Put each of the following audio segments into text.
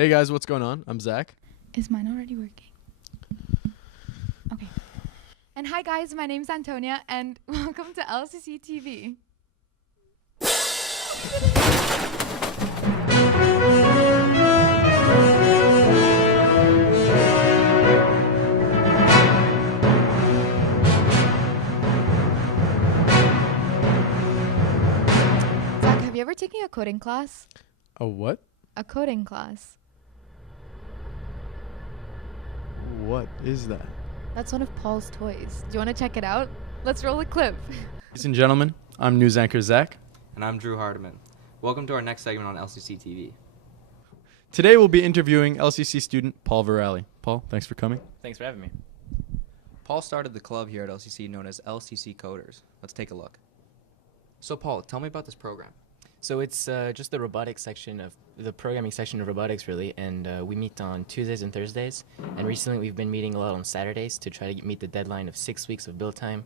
Hey guys, what's going on? I'm Zach. Is mine already working? Okay. And hi guys, my name's Antonia and welcome to LCCTV. Zach, have you ever taken a coding class? A what? A coding class. What is that? That's one of Paul's toys. Do you want to check it out? Let's roll a clip. Ladies and gentlemen, I'm news anchor Zach. And I'm Drew Hardiman. Welcome to our next segment on LCC TV. Today we'll be interviewing LCC student Paul Virali. Paul, thanks for coming. Thanks for having me. Paul started the club here at LCC known as LCC Coders. Let's take a look. So Paul, tell me about this program. So it's just the robotics section of the programming section of robotics, really, and we meet on Tuesdays and Thursdays. And recently we've been meeting a lot on Saturdays to try to meet the deadline of 6 weeks of build time.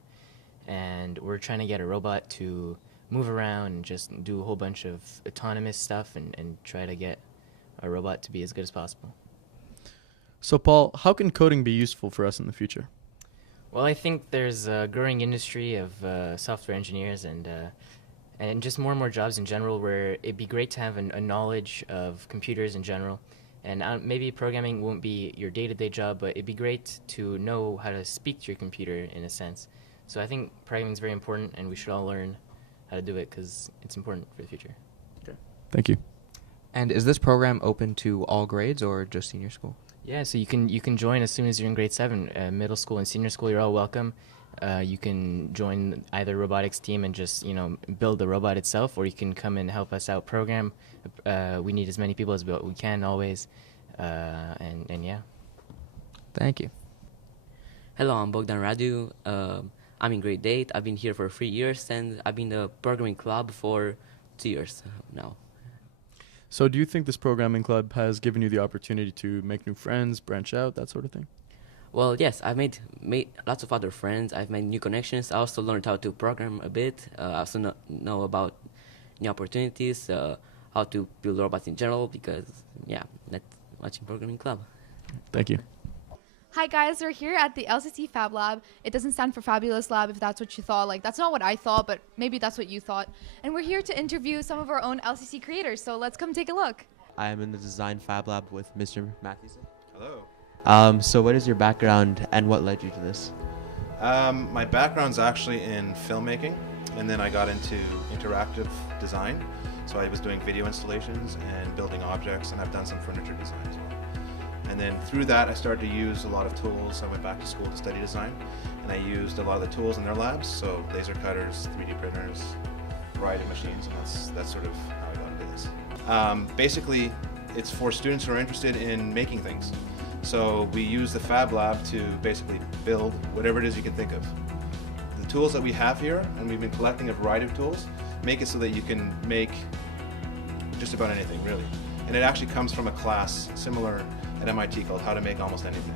And we're trying to get a robot to move around and just do a whole bunch of autonomous stuff and try to get a robot to be as good as possible. So Paul, how can coding be useful for us in the future? Well, I think there's a growing industry of software engineers and just more and more jobs in general where it'd be great to have a knowledge of computers in general. And maybe programming won't be your day-to-day job, but it'd be great to know how to speak to your computer in a sense. So I think programming is very important, and we should all learn how to do it because it's important for the future. Okay. Thank you. And is this program open to all grades or just senior school? Yeah, so you can join as soon as you're in grade 7. Middle school and senior school, you're all welcome. You can join either robotics team and just, build the robot itself, or you can come and help us out program. We need as many people as we can always, and yeah. Thank you. Hello, I'm Bogdan Radu. I'm in grade 8. I've been here for 3 years, and I've been in the programming club for 2 years now. So do you think this programming club has given you the opportunity to make new friends, branch out, that sort of thing? Well, yes, I've made lots of other friends. I've made new connections. I also learned how to program a bit. I also know about new opportunities, how to build robots in general, because, that's much in programming club. Thank you. Hi guys, we're here at the LCC Fablab. It doesn't stand for Fabulous Lab if that's what you thought. That's not what I thought, but maybe that's what you thought. And we're here to interview some of our own LCC creators, so let's come take a look. I am in the Design Fab Lab with Mr. Mathewson. Hello. So what is your background and what led you to this? My background's actually in filmmaking, and then I got into interactive design. So I was doing video installations and building objects, and I've done some furniture design as well. And then through that, I started to use a lot of tools. I went back to school to study design, and I used a lot of the tools in their labs, so laser cutters, 3D printers, variety of machines, and that's sort of how I got into this. Basically, it's for students who are interested in making things. So we use the Fab Lab to basically build whatever it is you can think of. The tools that we have here, and we've been collecting a variety of tools, make it so that you can make just about anything, really. And it actually comes from a class similar at MIT called How to Make Almost Anything,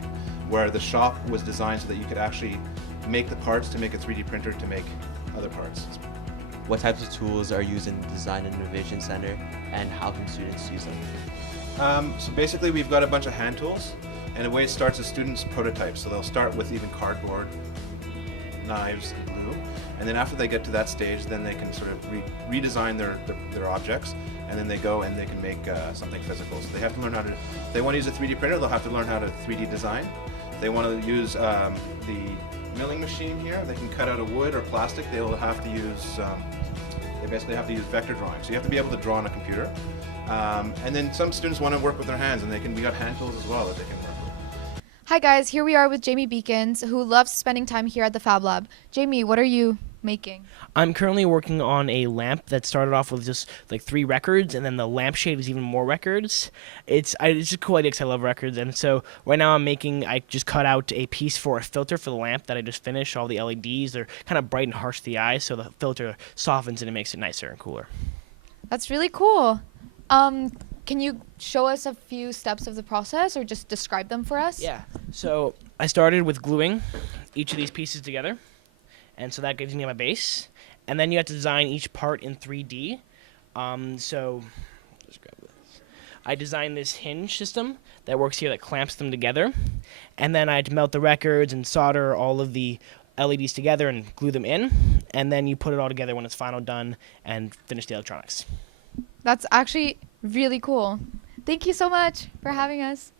where the shop was designed so that you could actually make the parts to make a 3D printer to make other parts. What types of tools are used in the Design and Innovation Center, and how can students use them? So basically we've got a bunch of hand tools, and the way it starts is students' prototypes. So they'll start with even cardboard, knives, and glue, and then after they get to that stage, then they can sort of redesign their objects, and then they go and they can make something physical. So they have to learn how to, if they want to use a 3D printer, they'll have to learn how to 3D design. If they want to use the milling machine here, they can cut out a wood or plastic. They'll have to use, they basically have to use vector drawing. So you have to be able to draw on a computer. And then some students want to work with their hands, and we got hand tools as well that they can work with. Hi guys, here we are with Jamie Bekins, who loves spending time here at the Fab Lab. Jamie, what are you making? I'm currently working on a lamp that started off with just 3 records, and then the lampshade is even more records. It's just a cool idea because I love records, and so right now I just cut out a piece for a filter for the lamp that I just finished. All the LEDs, they're kind of bright and harsh to the eye, so the filter softens and it makes it nicer and cooler. That's really cool. Can you show us a few steps of the process or just describe them for us? Yeah, so I started with gluing each of these pieces together, and so that gives me my base. And then you have to design each part in 3D. So just grab this. I designed this hinge system that works here that clamps them together. And then I had to melt the records and solder all of the LEDs together and glue them in. And then you put it all together when it's final done and finish the electronics. That's actually really cool. Thank you so much for having us.